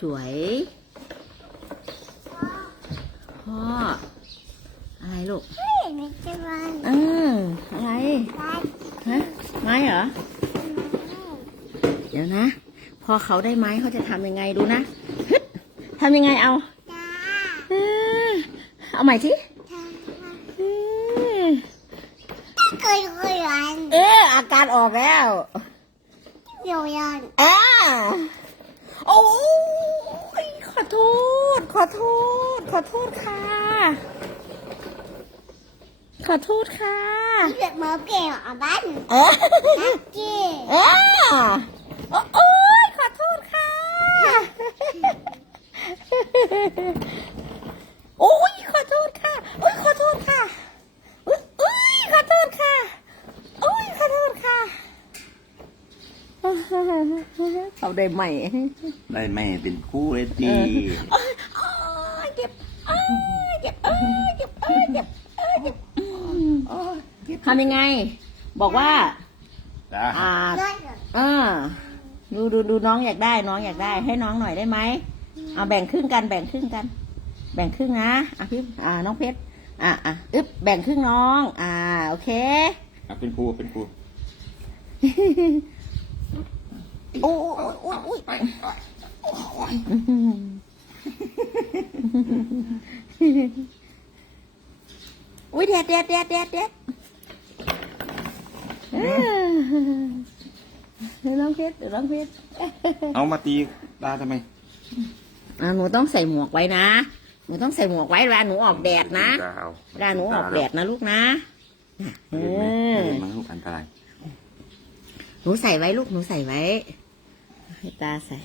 สวยพ่ออะไรลูกเฮ้ยไม่ใช่มันเอออะไรบ้านฮะไม้เหรอ เดี๋ยวนะ พอเขาได้ไม้เขาจะทำยังไงดูนะฮึดทำยังไงเอาจ้าเออเอาใหม่สิจ้าเออเคยเคยรันเอออาการออกแล้วโยยันอ่าโอ้ยขอ โทษ ขอโทษ ขอโทษค่ะ ขอโทษค่ะเด็กมาเปลี่ยนอะบ้านเออนักจีอ่าโอ้ยขอโทษค่ะ โอ้ยขอโทษค่ะ โอ้ยขอโทษค่ะโอ้ยโอ้ยขอโทษค่ะโอ้ยขอโทษค่ะ เขาได้ใหม่ได้แม่เป็นคู่เลยจีโอ้ยโอ้ยเจ็บโอ้ยเจ็บโอ้ยเจ็บโอ้ยเจ็บโอ้ยเจ็บโอ้ยทำยังไง บอกว่าจ้าอ่าด้วยเออดูดูดูน้องอยากได้ น้องอยากได้ ให้น้องหน่อยได้ไหมเอาแบ่งครึ่งกัน แบ่งครึ่งกัน แบ่งครึ่งนะอะพี่อ่า น้องเพชรอะอะอึ๊บแบ่งครึ่งน้อง อ่า โอเคอะเป็นครูเป็นครู โอ้ยโอ้ยโอ้ยโอ้ยอุ้ยเด็ดเด็ดเด็ดเด็ดเด็ดเออน้องเพชรเดี๋ยวน้องเพชรเอามาตีตาทำไมอ่าหนูต้องใส่หมวกไว้นะ หนูต้องใส่หมวกไว้เวลาหนูออกแดดนะเวลาหนูออกแดดนะลูกนะเอเห็นไหมอเห็นลูกอันตรายหนูใส่ไว้ลูกหนูใส่ไว้ ให้ตาใส่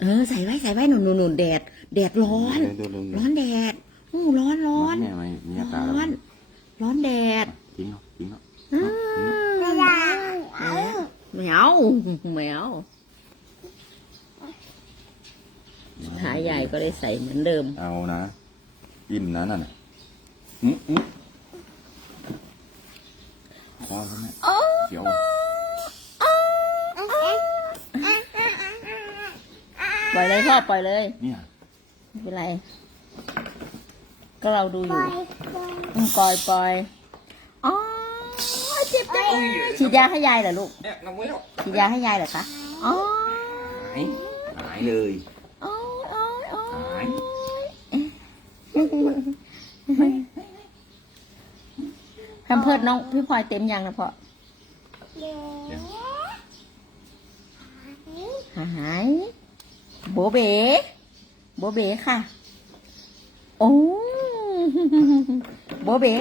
เออ ใส่ไว้ใส่ไว้หนูหนูหนูแดด แดดร้อน เดี๋ยวเดี๋ยวเดี๋ยวร้อนแดดอู้ร้อนร้อน แม่ไม่มีอาการร้อน ร้อนแดดทิ้งเอาทิ้งเอาอืมไม่ได้เอาไม่เอาไม่เอาขาใหญ่ก็เลยใส่เหมือนเดิม เอานะอิ่มนะนั่นน่ะอืมอืมพอแล้วแม่เดี๋ยว ล่อยเลยพ่อปล่อยเลยเนี่ยไม่เป็นไร ก็เราดูอปล่ยู่อยปล่อยอืมปล่อยปล่อยอ๋อเจ็บจังเลยฉีดยาให้ยายเหรอลูกเนี่ยน้องไว้แล้วฉีดยาให้ยายเหรอคะอ๋อหายหายเลยโอ้ยโอ้ยโอ้หายยแพมเพิร์ดน้องพี่พลอยเต็มยังนะพ่อเดี๋ยวหาย โบเบ๋โบเบ๋ค่ะ โอ้โบเบ๋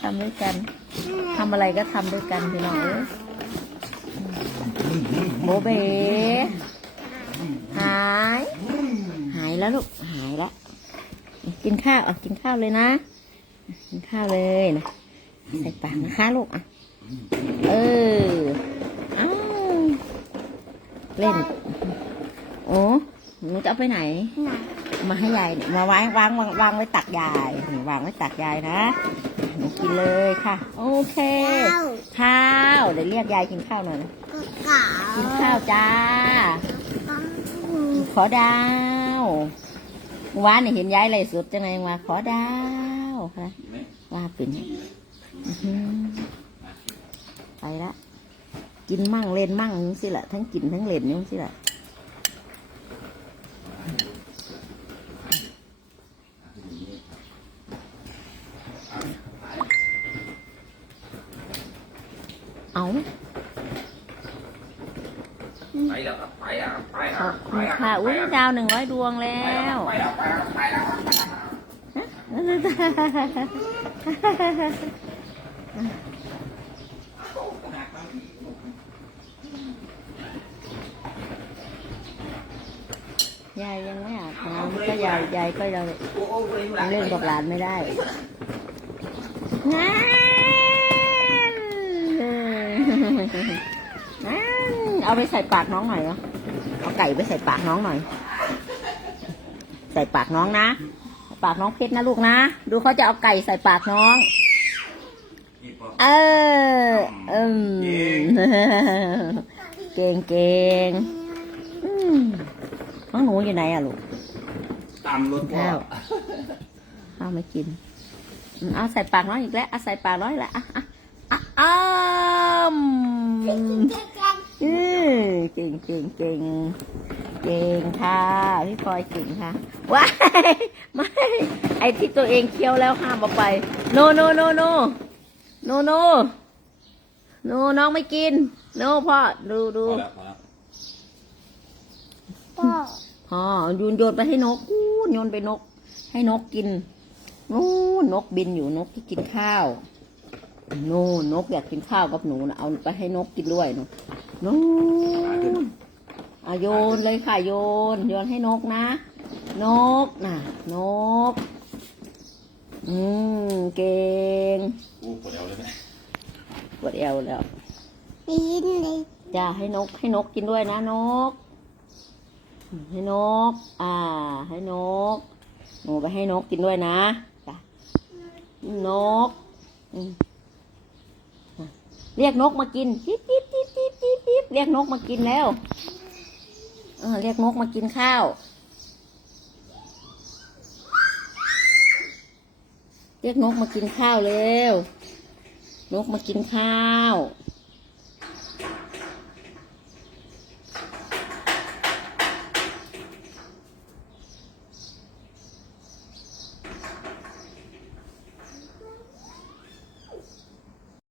ทำด้วยกันทำอะไรก็ทำด้วยกันพี่น้องเอ้ยโบเบหาย หายแล้วลูก หายแล้ว กินข้าวอะกินข้าวเลยนะ กินข้าวเลยนะ ใส่ปากนะคะลูกอะ เอออ้าเล่น โอ้หนูจะเอาไปไหน ไหนมาให้ยายเนี่ยมาวางวางวางวางไว้ตักยายนี่วางไว้ตักยายนะหนูกินเลยค่ะ โอเคเอาข้าวเดี๋ยวเรียกยายกินข้าวหน่อยนะกระเป๋ากินข้าวจ้า ขอดาววานนี่เห็นยายเลยสุดจังไงว่าขอดาวค่ะว่าเป็นอื้อหือไปละ กินมั่งเล่นมั่งนี่สิละทั้งกินทั้งเล่นนี่สิละ เอาไปแล้วครับไปแล้วไปแล้ขวอบคุณค่ะ อุ้ยดาวหนึ่งร้อยดวงแล้ว ไปแล้วไปแล้วไปแล้วยายยังไม่อาบน้ำก็ยายยายก็ยังยังเล่นกับหลานไม่ได้ นั่นนั่นเอาไปใส่ปากน้องหน่อยเนาะเอาไก่ไปใส่ปากน้องหน่อย ใส่ปากน้องนะ ปากน้องเพชรนะลูกนะ ดูเขาจะเอาไก่ใส่ปากน้อง เอออืมเก่งเก่งอืมมน้องหนูอยู่ไหนอะลูกตามรถพ่อข้าวข้าวไม่กินอืม เอาใส่ปากน้องอีกแล้วเอาใส่ปากน้องอีกแล้วอะอะอะอ้ามอืมเก่งเก่งเก่งเก่งค่ะพี่พลอยเก่งค่ะว้ายไม่ไอที่ตัวเองเคี้ยวแล้วห้ามเอาไป โนโนโนโนโนโนโนน้องไม่กิน โนพ่อดูดูพอแล้วพอแล้วพ่อพ่อโยนโยนไปให้นกอู้โยนไปนก ให้นกกิน นู่นนกบินอยู่นกที่กินข้าวนู่นนกอยากกินข้าวกับหนูนะเอาไปให้นกกินด้วยหนูนู่ขาขึ้นนอะโยนเลยค่ะโยน โยนให้นกนะ นกน่ะ นก อืมเก่งอู้ปวดเอวเลยไหมปวดเอวแล้วปีนเลยจ้าให้นกให้นกกินด้วยนะนก ให้นก อ่า ให้นกหนูไปให้นกกินด้วยนะจ้ะ นก เรียกนกมากินปิ๊บปิ๊บปิ๊บปิ๊บปิ๊บปิ๊บเรียกนกมากินแล้วเออเรียกนกมากินข้าว เรียกนกมากินข้าวเร็วนกมากินข้าว